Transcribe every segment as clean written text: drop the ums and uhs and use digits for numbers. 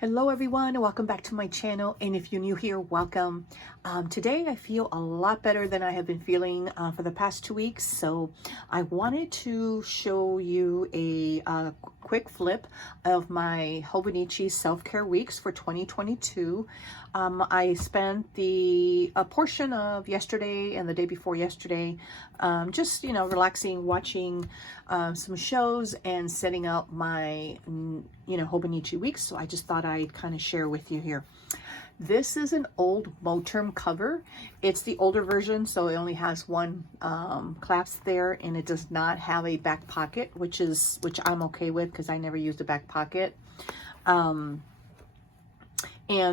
Hello everyone, welcome back to my channel, and if you're new here, welcome. Today I feel a lot better than I have been feeling for the past 2 weeks, so I wanted to show you a quick flip of my Hobonichi self-care weeks for 2022. I spent a portion of yesterday and the day before yesterday just relaxing, watching some shows and setting up my Hobonichi Weeks. So I just thought I'd kind of share with you here. This is an old Moterm cover. It's the older version, so it only has one clasp there, and it does not have a back pocket, which I'm okay with because I never used a back pocket. And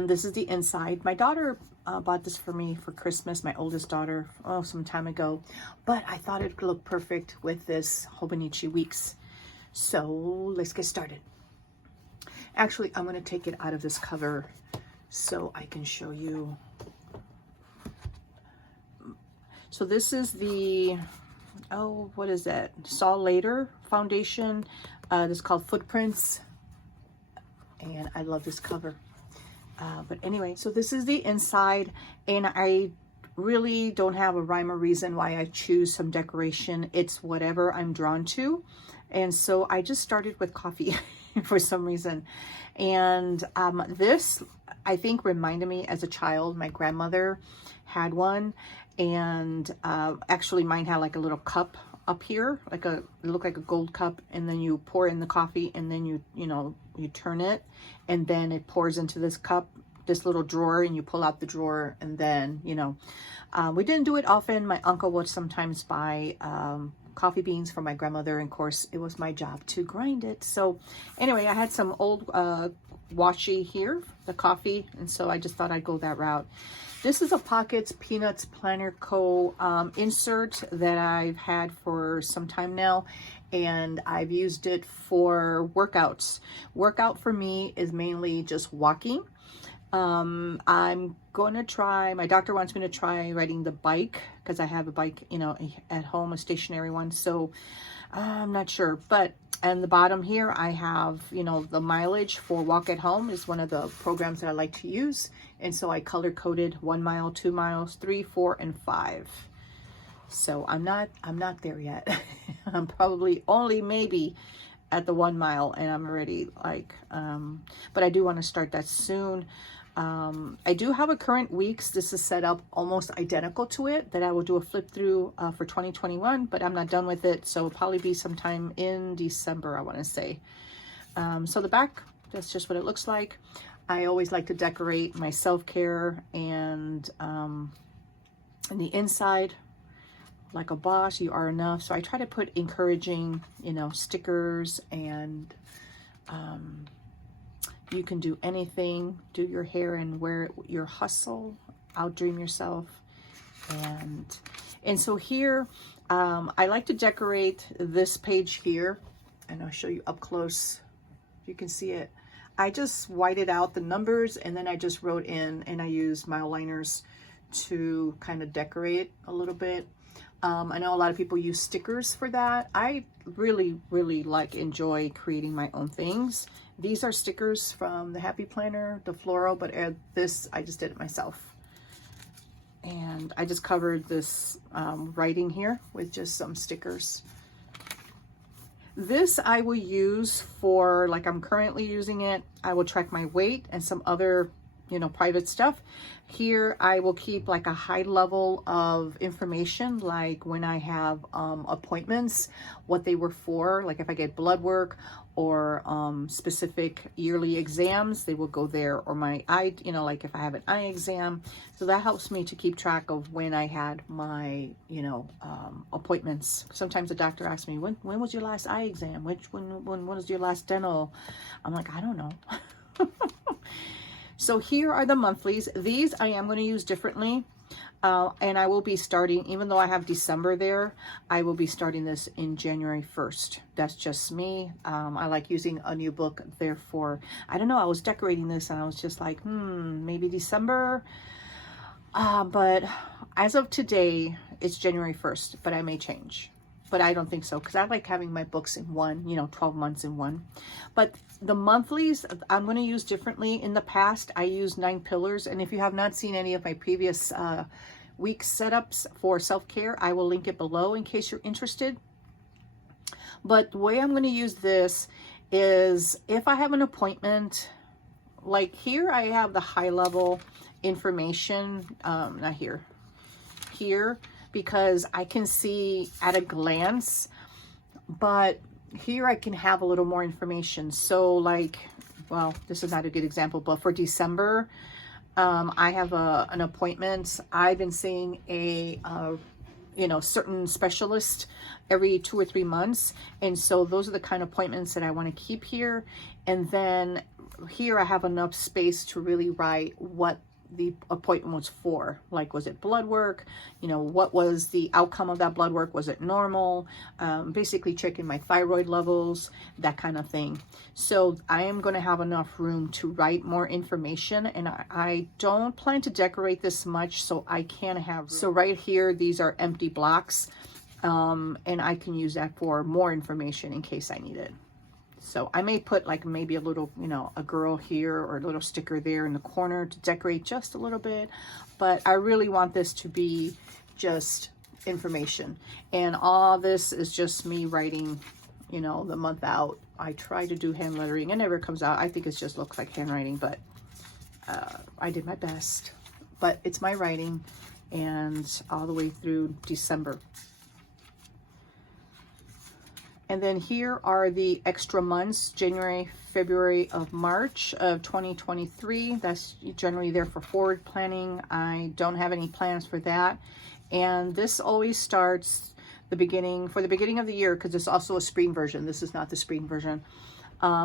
this is the inside. My daughter bought this for me for Christmas, my oldest daughter, some time ago, but I thought it would look perfect with this Hobonichi Weeks. So let's get started. Actually, I'm going to take it out of this cover so I can show you. So this is the, what is that? Saw Later foundation. This is called Footprints. And I love this cover. But anyway, so this is the inside, and I really don't have a rhyme or reason why I choose some decoration. It's whatever I'm drawn to. And so I just started with coffee for some reason. And this, I think, reminded me as a child, my grandmother had one. And actually mine had like a little cup up here, it looked like a gold cup, and then you pour in the coffee, and then you turn it, and then it pours into this cup, this little drawer, and you pull out the drawer, and then we didn't do it often. My uncle would sometimes buy coffee beans for my grandmother, and of course it was my job to grind it. So anyway, I had some old washi here, the coffee, and so I just thought I'd go that route. This is a Pockets Peanuts Planner Co. insert that I've had for some time now, and I've used it for workouts. Workout for me is mainly just walking. I'm going to try, my doctor wants me to try riding the bike because I have a bike, at home, a stationary one. So I'm not sure, but and the bottom here, I have, the mileage for Walk at Home is one of the programs that I like to use. And so I color coded 1 mile, 2 miles, 3, 4, and 5. So I'm not there yet. I'm probably only maybe at the 1 mile, and I'm already but I do want to start that soon. I do have a current weeks. This is set up almost identical to it that I will do a flip through for 2021, but I'm not done with it. So it'll probably be sometime in December, I want to say. So the back, that's just what it looks like. I always like to decorate my self-care, and the inside, like a boss, you are enough. So I try to put encouraging, stickers, and you can do anything, do your hair and wear your hustle, outdream yourself. And so here, I like to decorate this page here, and I'll show you up close. You can see it. I just whited out the numbers, and then I just wrote in, and I used my liners to kind of decorate a little bit. I know a lot of people use stickers for that. I really, really enjoy creating my own things. These are stickers from the Happy Planner, the floral, but this, I just did it myself. And I just covered this writing here with just some stickers. This I will use for, I'm currently using it. I will track my weight and some other, private stuff. Here I will keep a high level of information, like when I have appointments, what they were for, if I get blood work or specific yearly exams, they will go there, or my eye, if I have an eye exam. So that helps me to keep track of when I had my, appointments. Sometimes the doctor asks me, when was your last eye exam? When was your last dental? I'm like, I don't know. So here are the monthlies. These I am going to use differently. And I will be starting, even though I have December there, I will be starting this in January 1st. That's just me. I like using a new book. Therefore, I don't know. I was decorating this and I was just like, maybe December. But as of today, it's January 1st, but I may change. but I don't think so, because I like having my books in one, you know, 12 months in one. But the monthlies, I'm going to use differently. In the past, I used 9 pillars. And if you have not seen any of my previous week setups for self-care, I will link it below in case you're interested. But the way I'm going to use this is if I have an appointment, like here I have the high level information, not here, here, because I can see at a glance, but here I can have a little more information. So like, well, this is not a good example, but for December, I have an appointment. I've been seeing a you know, certain specialist every 2 or 3 months. And so those are the kind of appointments that I want to keep here. And then here I have enough space to really write what the appointment was for. Like, was it blood work? You know, what was the outcome of that blood work? Was it normal? Basically checking my thyroid levels, that kind of thing. So I am going to have enough room to write more information, and I don't plan to decorate this much, so I can have room. So right here, these are empty blocks, and I can use that for more information in case I need it. So I may put like maybe a little, you know, a girl here or a little sticker there in the corner to decorate just a little bit. But I really want this to be just information. And all this is just me writing, you know, the month out. I try to do hand lettering. It never comes out. I think it just looks like handwriting, but I did my best. But it's my writing, and all the way through December. And then here are the extra months, January, February, of March of 2023. That's generally there for forward planning. I don't have any plans for that. And this always starts the beginning of the year, because it's also a spring version. This is not the spring version.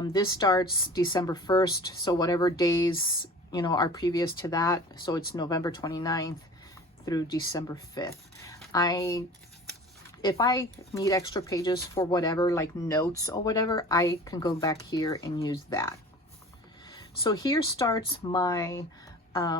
This starts December 1st. So whatever days, you know, are previous to that. So it's November 29th through December 5th. If I need extra pages for whatever, like notes or whatever, I can go back here and use that. So here starts my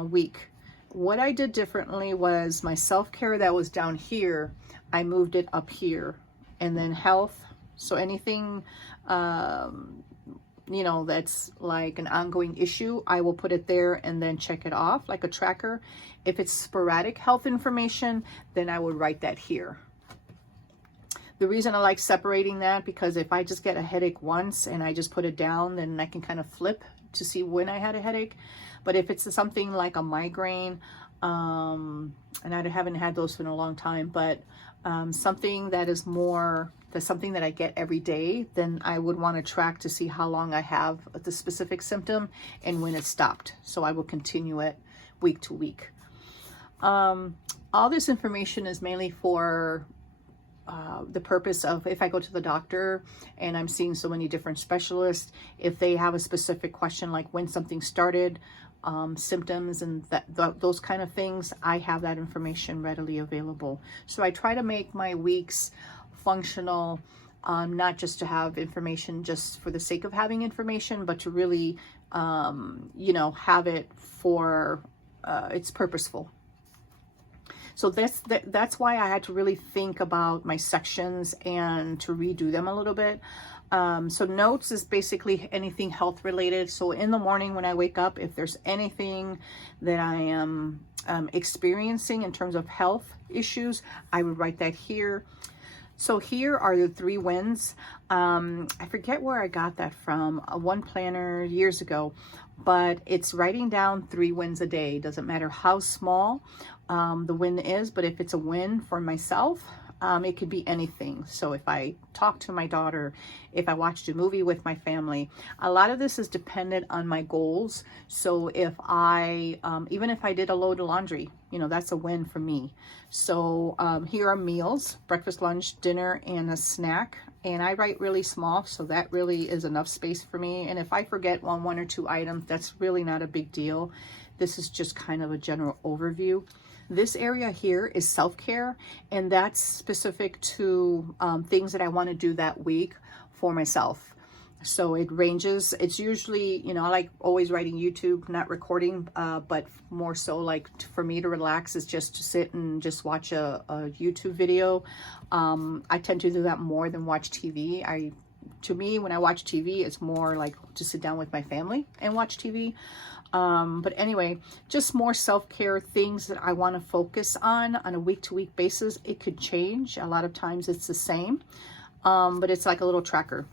week. What I did differently was my self-care that was down here, I moved it up here. And then health, so anything, you know, that's like an ongoing issue, I will put it there and then check it off like a tracker. If it's sporadic health information, then I would write that here. The reason I like separating that, because if I just get a headache once and I just put it down, then I can kind of flip to see when I had a headache. But if it's something like a migraine, and I haven't had those in a long time, but something that is more, that's something that I get every day, then I would want to track to see how long I have the specific symptom and when it stopped. So I will continue it week to week. All this information is mainly for the purpose of if I go to the doctor and I'm seeing so many different specialists, if they have a specific question like when something started, symptoms and those kind of things, I have that information readily available. So I try to make my weeks functional, not just to have information just for the sake of having information, but to really, you know, have it for, it's purposeful. So that's why I had to really think about my sections and to redo them a little bit. So notes is basically anything health related. So in the morning when I wake up, if there's anything that I am experiencing in terms of health issues, I would write that here. So here are the 3 wins. I forget where I got that from, one planner years ago, but it's writing down 3 wins a day. Doesn't matter how small the win is, but if it's a win for myself, it could be anything. So if I talk to my daughter, if I watched a movie with my family, a lot of this is dependent on my goals. So if I, even if I did a load of laundry, you know, that's a win for me. So here are meals, breakfast, lunch, dinner, and a snack. And I write really small, so that really is enough space for me. And if I forget one or 2 items, that's really not a big deal. This is just kind of a general overview. This area here is self-care, and that's specific to things that I want to do that week for myself. So it ranges. It's usually, you know, I like always writing YouTube, not recording, but more so like for me to relax is just to sit and just watch a YouTube video. I tend to do that more than watch TV. To me, when I watch TV, it's more like to sit down with my family and watch TV. But anyway, just more self-care things that I want to focus on a week-to-week basis. It could change. A lot of times it's the same, but it's like a little tracker.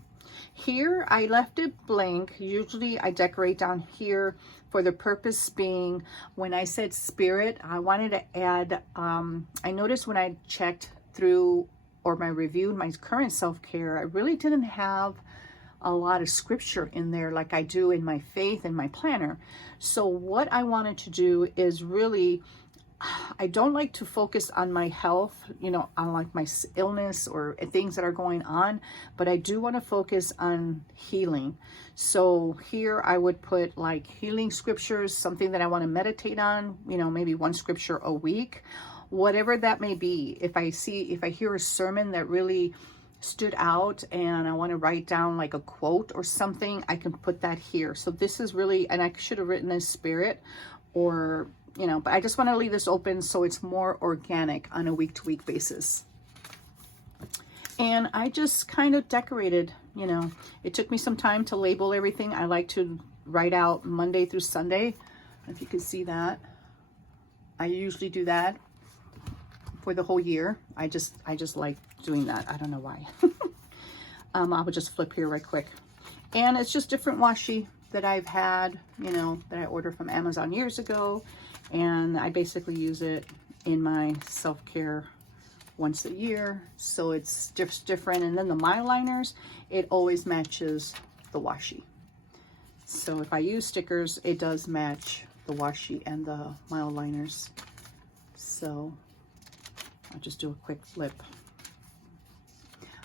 Here, I left it blank. Usually I decorate down here for the purpose being, when I said spirit, I wanted to add, I noticed when I checked through or my reviewed my current self-care, I really didn't have a lot of scripture in there like I do in my faith and my planner. So what I wanted to do is really, I don't like to focus on my health, you know, on like my illness or things that are going on, but I do want to focus on healing. So here I would put like healing scriptures, something that I want to meditate on, you know, maybe one scripture a week, whatever that may be. If I hear a sermon that really stood out and I want to write down like a quote or something, I can put that here. So this is really, and I should have written this spirit or, you know, but I just want to leave this open so it's more organic on a week-to-week basis. And I just kind of decorated, you know, it took me some time to label everything. I like to write out Monday through Sunday. If you can see that, I usually do that for the whole year. I just like doing that. I don't know why. I would just flip here right quick. And it's just different washi that I've had, you know, that I ordered from Amazon years ago. And I basically use it in my self-care once a year. So it's just different. And then the mile liners, it always matches the washi. So if I use stickers, it does match the washi and the mile liners. So I'll just do a quick flip.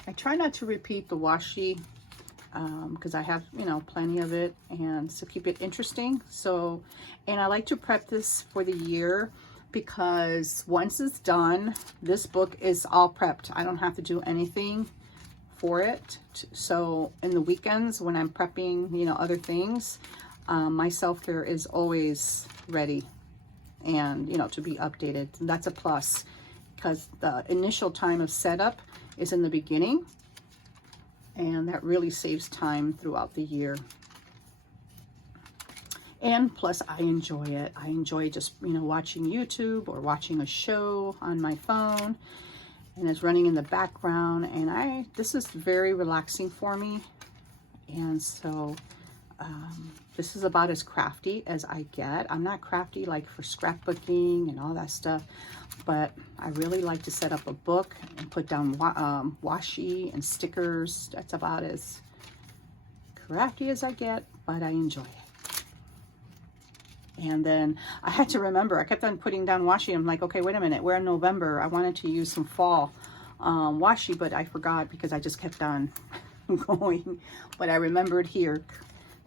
I try not to repeat the washi because I have, you know, plenty of it, and so keep it interesting. So, and I like to prep this for the year because once it's done, this book is all prepped. I don't have to do anything for it. So in the weekends when I'm prepping, you know, other things, my self-care is always ready and, you know, to be updated. And that's a plus because the initial time of setup is in the beginning, and that really saves time throughout the year. And plus I enjoy it. I enjoy just, you know, watching YouTube or watching a show on my phone, and it's running in the background, and this is very relaxing for me. And so this is about as crafty as I get. I'm not crafty like for scrapbooking and all that stuff, but I really like to set up a book and put down washi and stickers. That's about as crafty as I get, but I enjoy it. And then I had to remember, I kept on putting down washi. I'm like, okay, wait a minute, we're in November. I wanted to use some fall washi, but I forgot because I just kept on going. But I remembered here.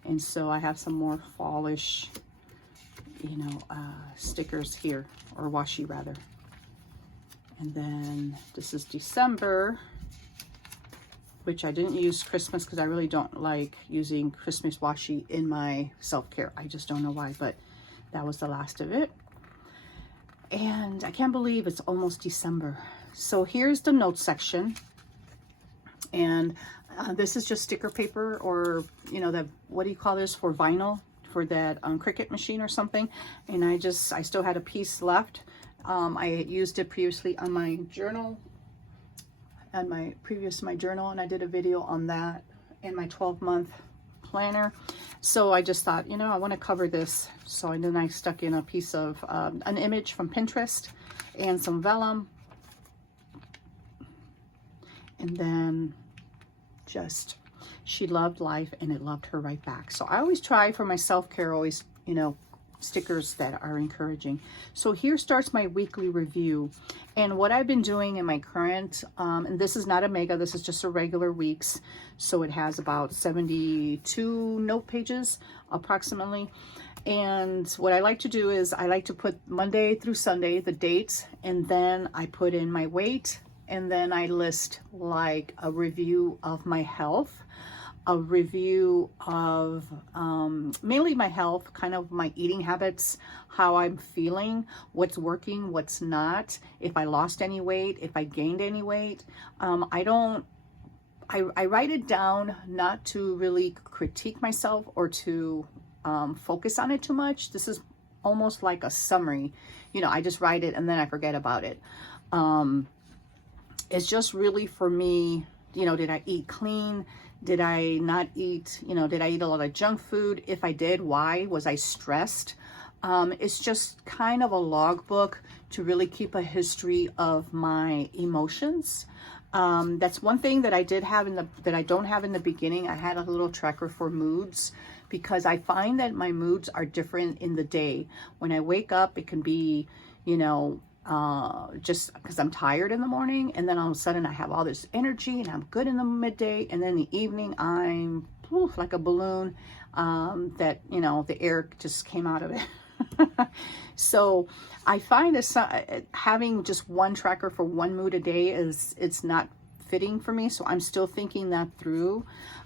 And so I have some more fallish, you know, stickers here, or washi rather. And then this is December, which I didn't use Christmas because I really don't like using Christmas washi in my self-care. I just don't know why, but that was the last of it. And I can't believe it's almost December. So here's the notes section. And this is just sticker paper, or, you know, that, what do you call this, for vinyl, for that Cricut machine or something. And I still had a piece left. I had used it previously on my journal, and my journal, and I did a video on that in my 12-month planner. So I just thought, you know, I want to cover this. So then I stuck in a piece of an image from Pinterest and some vellum, and then just, she loved life and it loved her right back. So I always try for my self-care, always, you know, stickers that are encouraging. So here starts my weekly review, and what I've been doing in my current, and this is not a mega, this is just a regular weeks. So it has about 72 note pages approximately. And what I like to do is I like to put Monday through Sunday, the dates, and then I put in my weight, and then I list like a review of my health. a review of mainly my health, kind of my eating habits, how I'm feeling, what's working, what's not, if I lost any weight, if I gained any weight. I write it down not to really critique myself or to focus on it too much. This is almost like a summary. You know, I just write it and then I forget about it. It's just really for me, you know, did I eat clean? Did I not eat, you know, did I eat a lot of junk food? If I did, why? Was I stressed? It's just kind of a logbook to really keep a history of my emotions. That's one thing that I did have that I don't have in the beginning. I had a little tracker for moods because I find that my moods are different in the day. When I wake up, it can be, you know, just because I'm tired in the morning, and then all of a sudden I have all this energy and I'm good in the midday, and then in the evening I'm like a balloon that, you know, the air just came out of it. So I find that having just one tracker for one mood a day it's not fitting for me, so I'm still thinking that through.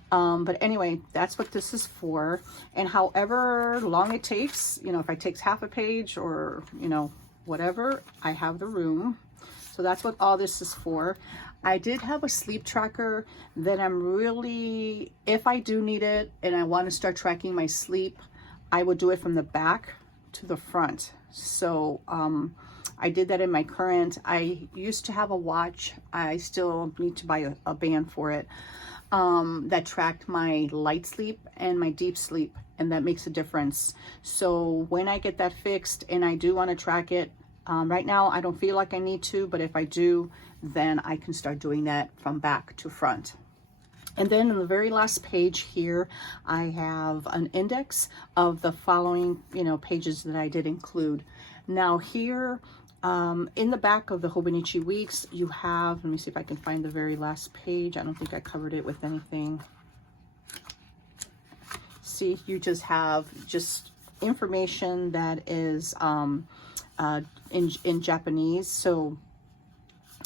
But anyway, that's what this is for. And however long it takes, you know, if it takes half a page or, you know, whatever, I have the room. So that's what all this is for. I did have a sleep tracker that I'm really, if I do need it and I want to start tracking my sleep, I would do it from the back to the front. So I did that in my current. I used to have a watch. I still need to buy a band for it that tracked my light sleep and my deep sleep, and that makes a difference. So when I get that fixed and I do want to track it, right now I don't feel like I need to, but if I do, then I can start doing that from back to front. And then on the very last page here, I have an index of the following, you know, pages that I did include. Now here, in the back of the Hobonichi Weeks, you have, let me see if I can find the very last page. I don't think I covered it with anything. See, you just have just information that is in Japanese. So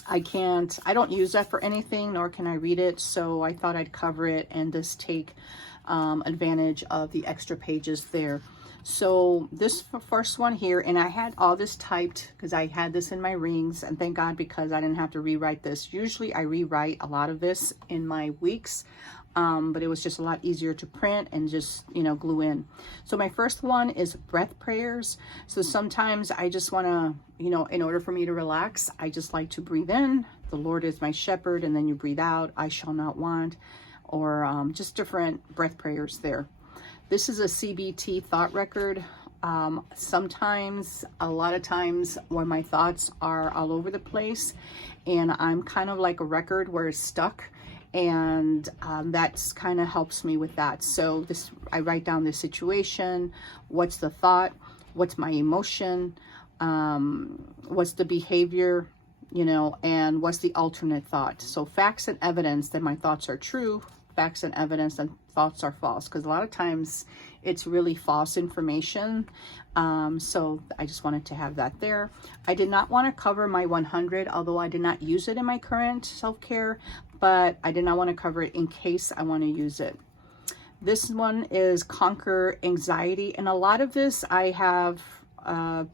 I don't use that for anything, nor can I read it. So I thought I'd cover it and just take advantage of the extra pages there. So this first one here, and I had all this typed because I had this in my rings, and thank God, because I didn't have to rewrite this. Usually I rewrite a lot of this in my weeks, but it was just a lot easier to print and just, you know, glue in. So my first one is breath prayers. So sometimes I just want to, you know, in order for me to relax, I just like to breathe in, the Lord is my shepherd, and then you breathe out, I shall not want, or just different breath prayers there. This is a CBT thought record. Sometimes, a lot of times when my thoughts are all over the place and I'm kind of like a record where it's stuck, and that's kind of helps me with that. So this, I write down the situation, what's the thought, what's my emotion, what's the behavior, you know, and what's the alternate thought. So facts and evidence that my thoughts are true, facts and evidence and thoughts are false, because a lot of times it's really false information. So I just wanted to have that there. I did not want to cover my 100, although I did not use it in my current self-care, but I did not want to cover it in case I want to use it. This one is Conquer Anxiety, and a lot of this I have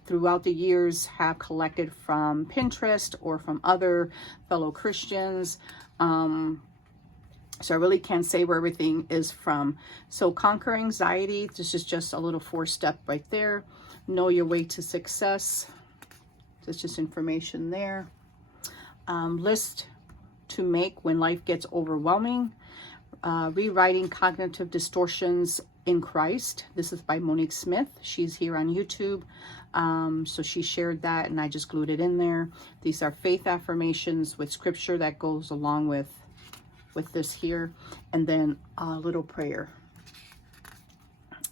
throughout the years have collected from Pinterest or from other fellow Christians. So I really can't say where everything is from. So Conquer Anxiety, this is just a little 4-step right there. Know your way to success. That's just information there. List to make when life gets overwhelming. Rewriting Cognitive Distortions in Christ. This is by Monique Smith. She's here on YouTube. So she shared that and I just glued it in there. These are faith affirmations with scripture that goes along with this here, and then a little prayer.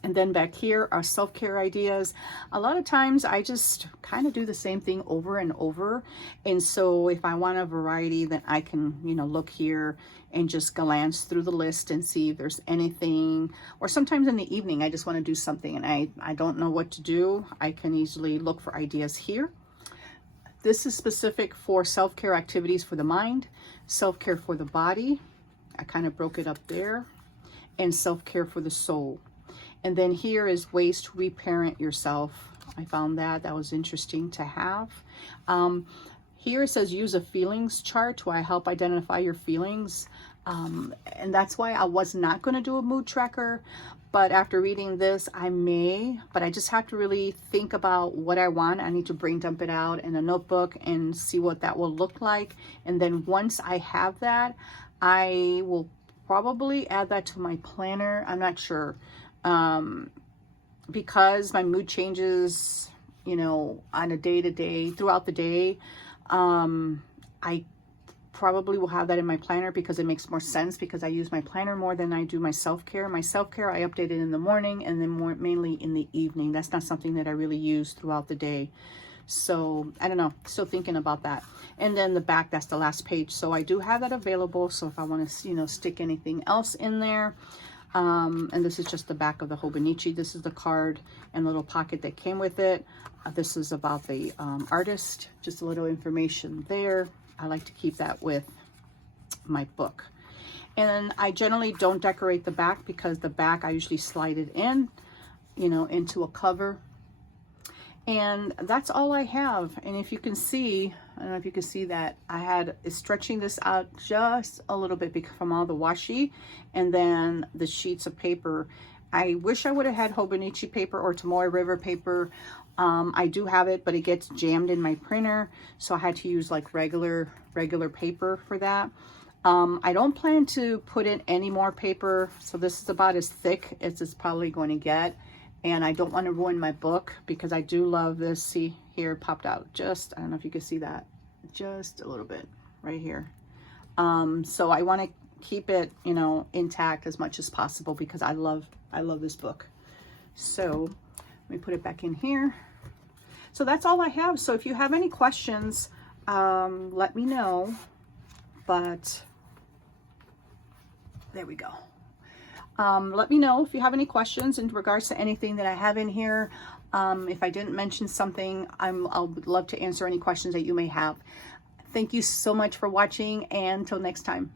And then back here are self-care ideas. A lot of times I just kind of do the same thing over and over, and so if I want a variety, then I can, you know, look here and just glance through the list and see if there's anything. Or sometimes in the evening I just want to do something and I don't know what to do. I can easily look for ideas here. This is specific for self-care activities for the mind, self-care for the body. I kind of broke it up there. and self-care for the soul. And then here is ways to reparent yourself. I found that was interesting to have. Here it says use a feelings chart to help identify your feelings. And that's why I was not going to do a mood tracker. But after reading this, I may. But I just have to really think about what I want. I need to brain dump it out in a notebook and see what that will look like. And then once I have that, I will probably add that to my planner. I'm not sure. Because my mood changes, you know, on a day-to-day, throughout the day, I probably will have that in my planner because it makes more sense, because I use my planner more than I do my self-care. My self-care, I update it in the morning and then mainly in the evening. That's not something that I really use throughout the day. So I don't know, still thinking about that. And then the back, that's the last page. So I do have that available. So if I want to, you know, stick anything else in there. And this is just the back of the Hobonichi. This is the card and little pocket that came with it. This is about the artist, just a little information there. I like to keep that with my book. And I generally don't decorate the back, because the back I usually slide it in, you know, into a cover. And that's all I have. And if you can see, I don't know if you can see that I had stretching this out just a little bit from all the washi and then the sheets of paper. I wish I would have had Hobonichi paper or Tomoe River paper. I do have it, but it gets jammed in my printer, so I had to use like regular paper for that. I don't plan to put in any more paper, so this is about as thick as it's probably going to get. And I don't want to ruin my book, because I do love this. See, here it popped out. Just, I don't know if you can see that. Just a little bit right here. So I want to keep it, you know, intact as much as possible, because I love this book. So let me put it back in here. So that's all I have. So if you have any questions, let me know. But there we go. Let me know if you have any questions in regards to anything that I have in here. If I didn't mention something, I'll love to answer any questions that you may have. Thank you so much for watching, and until next time.